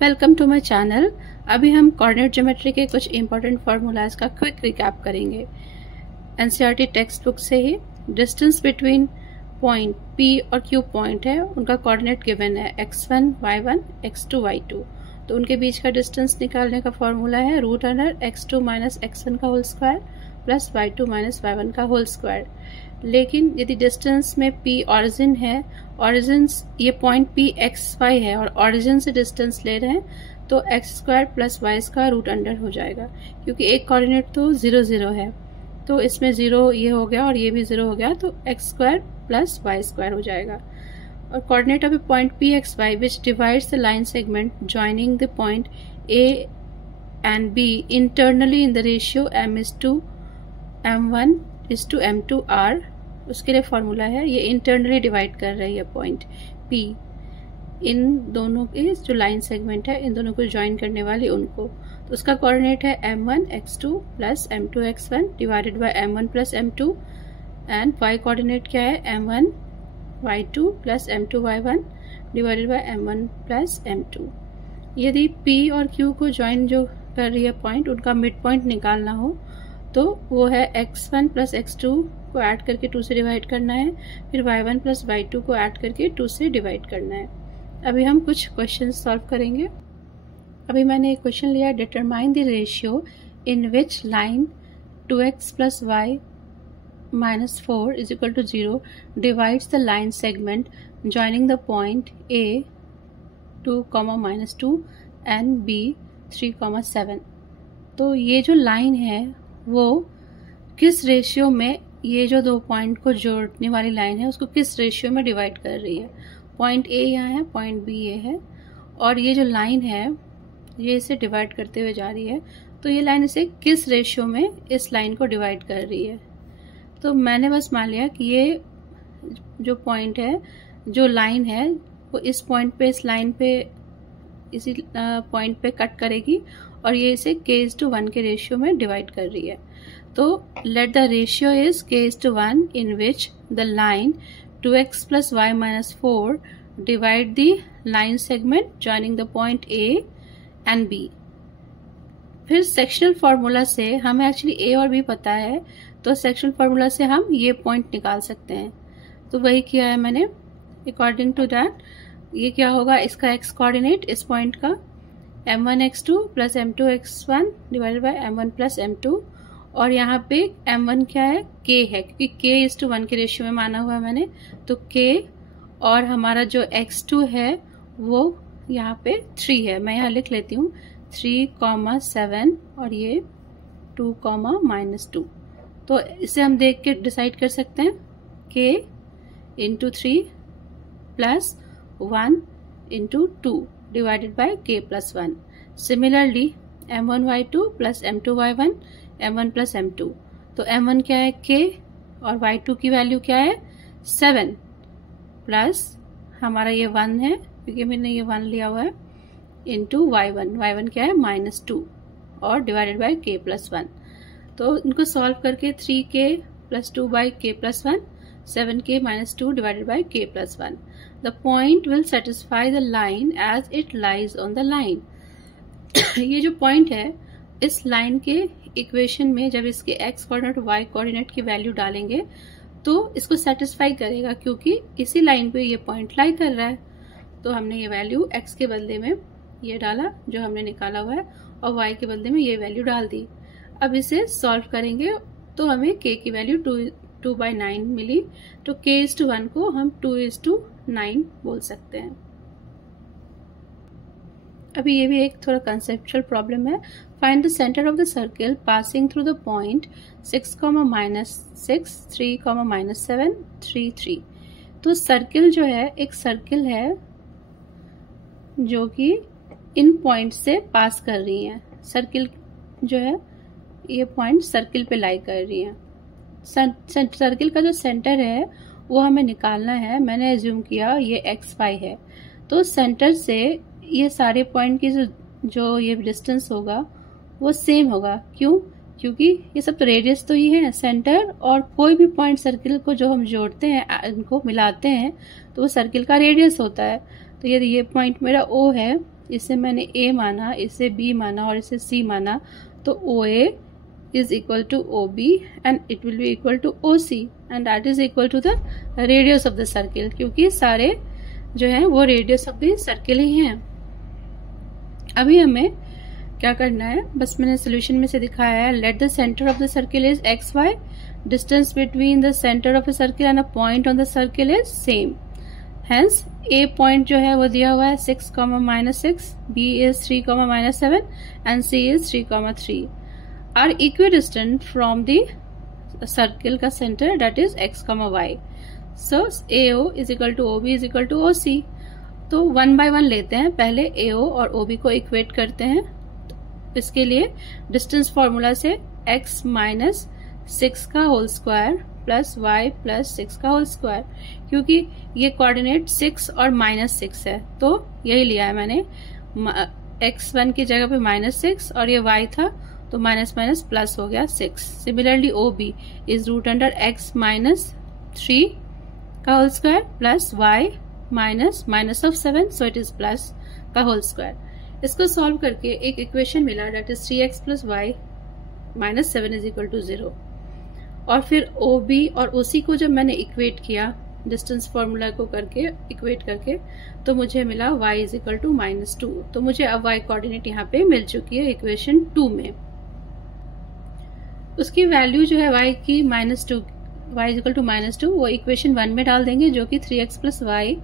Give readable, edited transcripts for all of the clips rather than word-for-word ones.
Welcome to my channel. अभी हम coordinate geometry के कुछ इंपॉर्टेंट फार्मूलाज का क्विक रिकैप करेंगे एनसीईआरटी टेक्स्ट बुक से ही। डिस्टेंस बिटवीन पॉइंट P और Q पॉइंट है, उनका कोऑर्डिनेट गिवन है x1 y1 x2 y2। तो उनके बीच का डिस्टेंस निकालने का फॉर्मूला है √x2 माइनस x1 का whole square plus y2 minus y1 का होल स्क्वायर। लेकिन यदि डिस्टेंस में P ऑरिजिन है, ऑरिजिन ये पॉइंट P x y है और ऑरिजिन से डिस्टेंस ले रहे हैं, तो x square plus Y square root under हो जाएगा, क्योंकि एक कोऑर्डिनेट तो 0 0 है, तो इसमें 0 ये हो गया और ये भी 0 हो गया, तो x square plus Y square हो जाएगा। और coordinate of a point P x y which divides the line segment joining the point A and B internally in the ratio m1:m2r, उसके लिए फॉर्मूला है, ये इंटरनली डिवाइड कर रही है पॉइंट P, इन दोनों के जो लाइन सेगमेंट है इन दोनों को ज्वाइन करने वाली उनको। तो उसका कोऑर्डिनेट है m1x2 plus m2x1 divided by m1 plus m2, and y coordinate क्या है m1y2 plus m2y1 divided by m1 plus m2। यदि P और Q को ज्वाइन जो कर रही है पॉइंट, उनका मिड पॉइंट निकालना हो तो वो है x1 प्लस x2 को ऐड करके 2 से डिवाइड करना है, फिर y1 प्लस y2 को ऐड करके 2 से डिवाइड करना है। अभी हम कुछ क्वेश्चन सॉल्व करेंगे। अभी मैंने एक क्वेश्चन लिया, determine the ratio in which line 2x plus Y minus 4 is equal to 0 divides the line segment joining the point A 2, -2 and B 3, 7। तो ये जो लाइन है वो किस रेशियो में, ये जो दो पॉइंट को जोड़ने वाली लाइन है उसको किस रेशियो में डिवाइड कर रही है। पॉइंट A यहाँ है, पॉइंट B ये है, और ये जो लाइन है ये इसे डिवाइड करते हुए जा रही है, तो ये लाइन इसे किस रेशियो में इस लाइन को डिवाइड कर रही है। तो मैंने बस मान लिया कि ये जो पॉइंट है, जो लाइन है, वो इस पॉइंट पे, इस लाइन पे, इसी पॉइंट पे कट करेगी और ये इसे k:1 के रेशियो में डिवाइड कर रही है। तो let the ratio is k:1 in which the line 2x plus Y minus 4 divide the line segment joining the point A and B। फिर सेक्शनल फार्मूला से हमें एक्चुअली A और B पता है, तो सेक्शनल फार्मूला से हम ये पॉइंट निकाल सकते हैं। तो वही किया है मैंने। अकॉर्डिंग टू दैट ये क्या होगा, इसका x कोऑर्डिनेट इस पॉइंट का m1x2 plus m2x1 divided by m1 plus m2, और यहाँ पे m1 क्या है, k है, क्योंकि k:1 के रेशियो में माना हुआ है मैंने, तो k, और हमारा जो x2 है वो यहाँ पे 3 है, मैं यहाँ लिख लेती हूँ 3, 7 और ये 2, -2। तो इसे हम देख के डिसाइड कर सकते हैं, k into 3 plus 1 into 2 divided by k plus 1। Similarly m1y2 plus m2y1 m1 plus m2, तो m1 क्या है k और y2 की वैल्यू क्या है 7 प्लस हमारा ये 1 है क्योंकि मैंने ये 1 लिया हुआ है, इंटू y1 क्या है -2 और डिवाइडेड बाय k प्लस 1। तो इनको सॉल्व करके 3k plus 2 by k plus 1, 7k minus 2 divided by k plus 1. The point will satisfy the line as it lies on the line. ये जो पॉइंट है, इस लाइन के इक्वेशन में जब इसके x कोऑर्डिनेट y कोऑर्डिनेट की वैल्यू डालेंगे तो इसको सेटिस्फाई करेगा, क्योंकि इसी लाइन पे ये पॉइंट लाई कर रहा है। तो हमने ये वैल्यू x के बदले में ये डाला जो हमने निकाला हुआ है, और y के बदले में ये वैल्यू डाल दी। अब इसे सॉल्व करेंगे तो हमें k की वैल्यू 2/9 मिली, तो k:1 को हम 2:9 बोल सकते हैं। अभी ये भी एक थोड़ा कंसेप्चुअल प्रॉब्लम है। Find the centre of the circle passing through the point 6, -6, 3, -7, 3, 3। तो सर्किल जो है, एक सर्किल है जो कि इन पॉइंट से पास कर रही है। सर्किल जो है, ये पॉइंट सर्किल पे लाई कर रही है। सर्किल का जो सेंटर है वो हमें निकालना है। मैंने एज्यूम किया ये XY है, तो सेंटर से ये सारे पॉइंट की जो ये डिस्टेंस होगा वो सेम होगा। क्यों? क्योंकि ये सब तो रेडियस तो ही है, सेंटर और कोई भी पॉइंट सर्किल को जो हम जोड़ते हैं, इनको मिलाते हैं, तो वो सर्किल का रेडियस होता है। तो यदि ये पॉइंट मेरा O है इसे मैंने A माना, इसे B माना और इसे C माना, तो OA is equal to OB and it will be equal to OC and that is equal to the radius of the circle, क्योंकि सारे जो हैं वो radius of the circle ही हैं। अभी हमें क्या करना है, बस मैंने सोल्यूशन में से दिखाया है। Let the centre of the circle is XY, distance between the centre of a circle and a point on the circle is same, hence A point जो है वो दिया हुआ है 6, -6, B is 3, -7 and C is 3, 3 are equidistant from the circle का center that is X, Y. So AO is equal to OB is equal to OC. तो 1 by 1 लेते हैं, पहले AO और OB को इक्वेट करते हैं। इसके लिए डिस्टेंस फॉर्मूला से x माइनस 6 का whole square plus y plus 6 का होल स्क्वायर, क्योंकि ये कोऑर्डिनेट 6 और -6 है तो यही लिया है मैंने। x1 की जगह पे -6 और ये y था तो माइनस माइनस प्लस हो गया 6। Similarly OB is root under x minus 3 का whole square plus y minus of 7 so it is plus का होल स्क्वायर। इसको सॉल्व करके एक इक्वेशन मिला that is 3x plus y minus 7 is equal to 0। और फिर OB और OC को जब मैंने इक्वेट किया डिस्टेंस फॉर्मूला को करके इक्वेट करके तो मुझे मिला y इज इक्वल टू -2। तो मुझे अब y कोऑर्डिनेट यहाँ पे मिल चुकी है इक्वेशन 2 में। उसकी वैल्यू जो है y की -2 y इज इक्वल टू -2 वो इक्वेशन 1 में डाल देंगे, जो कि 3x plus y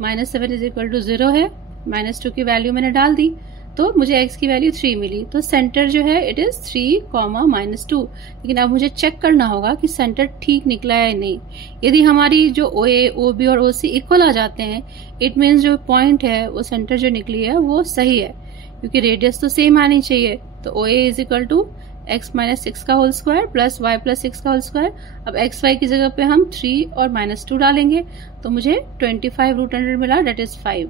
minus 7 is equal to 0 है। -2 की वैल्यू मैंने डाल दी तो मुझे x की वैल्यू 3 मिली। तो सेंटर जो है इट इज 3, -2। लेकिन अब मुझे चेक करना होगा कि सेंटर ठीक निकला है या नहीं। यदि हमारी जो OA, OB और OC इक्वल आ जाते हैं इट मीन्स जो पॉइंट है वो सेंटर जो निकली है वो सही है, क्योंकि रेडियस तो सेम आनी चाहिए। तो OA is equal to x minus 6 का whole square plus y plus 6 का होल स्क्वायर। अब x y की जगह पे हम 3 और -2 डालेंगे तो मुझे 25 रूट अंडर मिला दैट इज 5।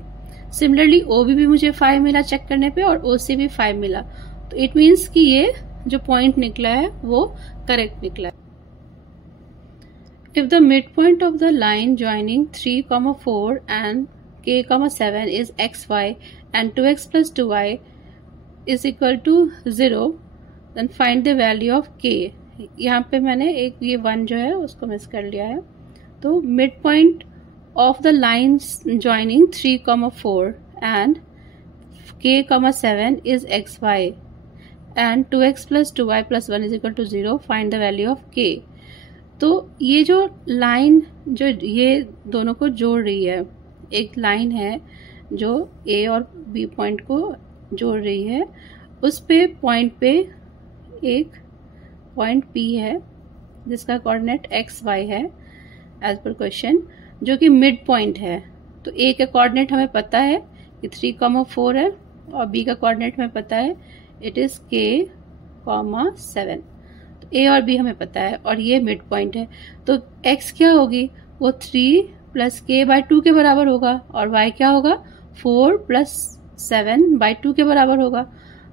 सिमिलरली OB भी मुझे 5 मिला चेक करने पे और OC भी 5 मिला। तो इट मीन्स कि ये जो पॉइंट निकला है वो करेक्ट निकला है। If the midpoint of the line joining 3, 4 and k, 7 is XY and 2x plus 2y is equal to 0 then find the value of k। यहाँ पे मैंने एक ये 1 जो है उसको मिस कर लिया है। तो midpoint of the lines joining 3, 4 and k, 7 is XY and 2x plus 2y plus 1 is equal to 0 find the value of k। तो ये जो लाइन जो ये दोनों को जोड़ रही है, एक लाइन है जो A और B पॉइंट को जोड़ रही है, उस पे पॉइंट पे एक पॉइंट P है जिसका कोऑर्डिनेट XY है एज पर क्वेश्चन, जो कि मिड पॉइंट है। तो A का कोऑर्डिनेट हमें पता है कि 3, 4 है और B का कोऑर्डिनेट हमें पता है इट इज k, 7। तो A और B हमें पता है और ये मिड पॉइंट है। तो x क्या होगी, वो 3 प्लस k/2 के बराबर होगा और y क्या होगा 4 प्लस 7/2 के बराबर होगा।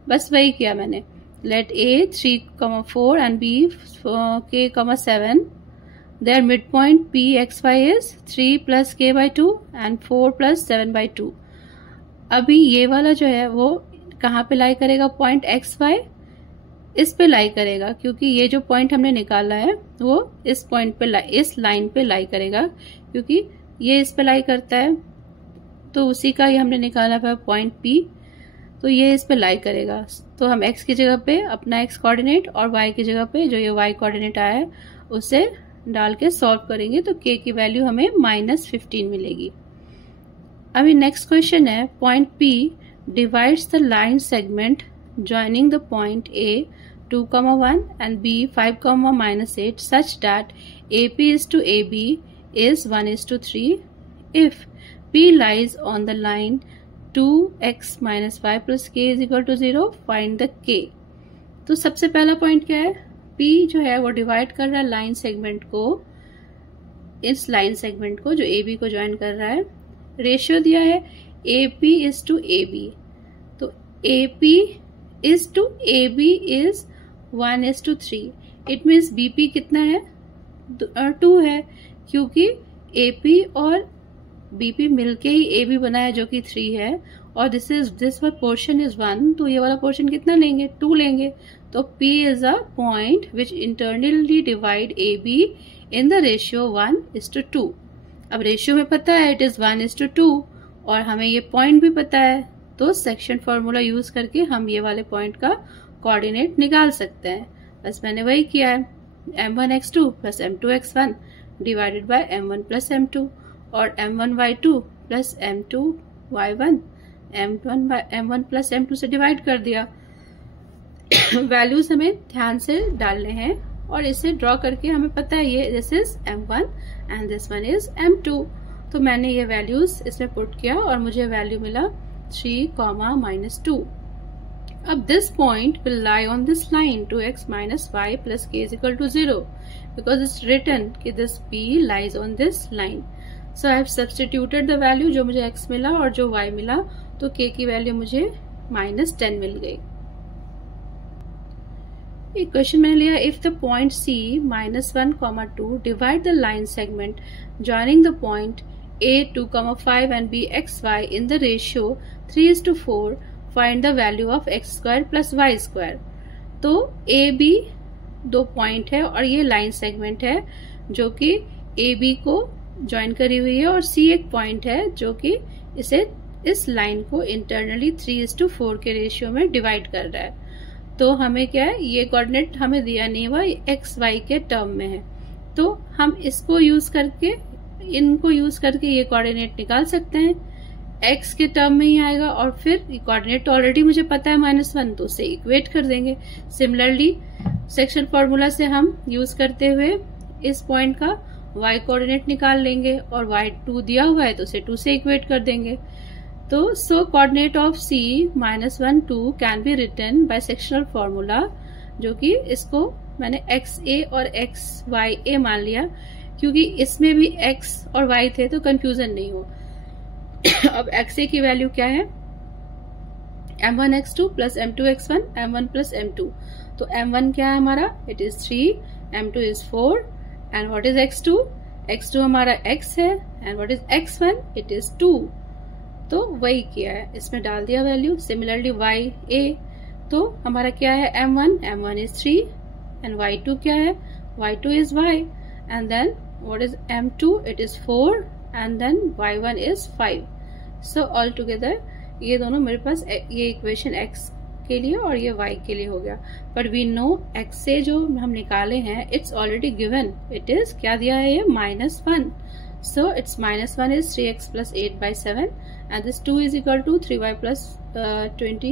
बस वही किया मैंने। Let A 3, 4 and B k, 7. Their midpoint PXY is 3 plus k/2 and 4 plus 7/2. अभी ये वाला जो है वो कहाँ पे लाई करेगा, पॉइंट XY इस पे लाई करेगा, क्योंकि ये जो पॉइंट हमने निकाला है वो इस पॉइंट पे इस लाइन पे लाई करेगा, क्योंकि ये इस पे लाई करता है। तो उसी का ये हमने निकाला हुआ पॉइंट P, तो ये इस पे लाई करेगा। तो हम x की जगह पे अपना x कोऑर्डिनेट और y की जगह पे जो ये y कोऑर्डिनेट आया है उसे डाल के सॉल्व करेंगे तो k की वैल्यू हमें -15 मिलेगी। अभी नेक्स्ट क्वेश्चन है, point P divides the line segment joining the point A 2, 1 and B 5, -8 such that AP is to AB is 1:3 if P lies on the line 2x minus 5 plus k is equal to 0, find the k। तो सबसे पहला point क्या है, P जो है वो divide कर रहा है लाइन सेगमेंट को, इस लाइन सेगमेंट को जो AB को ज्वाइन कर रहा है। रेशियो दिया है AP is to AB, तो AP is to AB is 1:3। It means BP कितना है 2 है, क्योंकि AP और BP मिलके ही AB बनाया जो कि 3 है, और दिस पोर्शन इज 1, तो ये वाला पोर्शन कितना लेंगे, 2 लेंगे। तो P is a point which internally divide AB in the ratio 1:2। अब रेशियो में पता है इट इज 1:2 और हमें ये पॉइंट भी पता है, तो सेक्शन फॉर्मूला यूज करके हम ये वाले पॉइंट का कोऑर्डिनेट निकाल सकते हैं। बस मैंने वही किया है, m1x2 plus m2x1 divided by m1 plus m2 और m1y2 plus m2y1 m1 plus m2 से डिवाइड कर दिया। वैल्यूज हमें ध्यान से डालने हैं और इसे ड्रॉ करके हमें पता है ये this is m1 and this one is m2। तो मैंने ये वैल्यूज इसमें पुट किया और मुझे वैल्यू मिला 3, -2। अब this point will lie on this line 2x minus y plus k is equal to 0 because it's written कि this p lies on this line. So I have substituted the value, जो मुझे x मिला और जो y मिला, तो k की value मुझे -10 मिल गई। एक क्वेश्चन मैंने लिया, if the point C -1, 2 divide the line segment joining the point A 2, 5 and B x y in the ratio 3:4, find the value of x square plus y square। तो A B 2 point है और ये line segment है जो कि A B को join करी हुई है और C एक पॉइंट है जो कि इस लाइन को इंटरनली 3:4 के रेशियो में डिवाइड कर रहा है। तो हमें क्या है, ये कोऑर्डिनेट हमें दिया नहीं हुआ, एक्स वाई के टर्म में है, तो हम इनको यूज करके ये कोऑर्डिनेट निकाल सकते हैं। एक्स के टर्म में ही आएगा और फिर कोऑर्डिनेट ऑलरेडी मुझे पता है -1, तो उसे इक्वेट कर देंगे। सिमिलरली सेक्शन फॉर्मूला से हम यूज करते हुए इस पॉइंट का y कोऑर्डिनेट निकाल लेंगे और y2 दिया हुआ है तो उसे 2 से इक्वेट कर देंगे। तो so coordinate of C -1, 2 can be written by sectional formula, जो कि इसको मैंने XA और XYA मान लिया क्योंकि इसमें भी x और y थे तो कंफ्यूजन नहीं हो। अब XA की वैल्यू क्या है, m1x2 plus m2x1 m1 plus m2। तो m1 क्या है हमारा, it is 3, m2 is 4 and what is x2, x2 हमारा x है and what is x1, it is 2। तो वही किया है, इसमें डाल दिया वैल्यू। सिमिलरली YA, तो हमारा क्या है m1 इज 3 एंड y2 क्या है, y2 is y and then what is m2, it is 4 and then y1 is 5। So all together ये दोनों मेरे पास, ये इक्वेशन x के लिए और ये y के लिए हो गया। बट वी नो x से जो हम निकाले हैं it's already given, it is क्या दिया है ये -1। So it's -1 is 3x plus 8/7 and this 2 is equal to 3y plus 20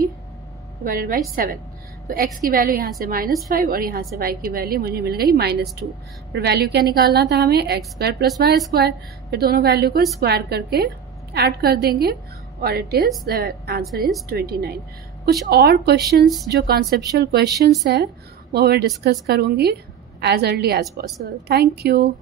divided by 7। तो x की वैल्यू यहाँ से -5 और यहाँ से y की वैल्यू मुझे मिल गई -2। पर वैल्यू क्या निकालना था हमें, x² plus y²। फिर दोनों वैल्यू को स्क्वायर करके ऐड कर देंगे और इट इज आंसर इज 29। कुछ और क्वेश्चंस जो कॉन्सेप्चुअल क्वेश्चंस है वो मैं डिस्कस करूंगी as early as possible. Thank you.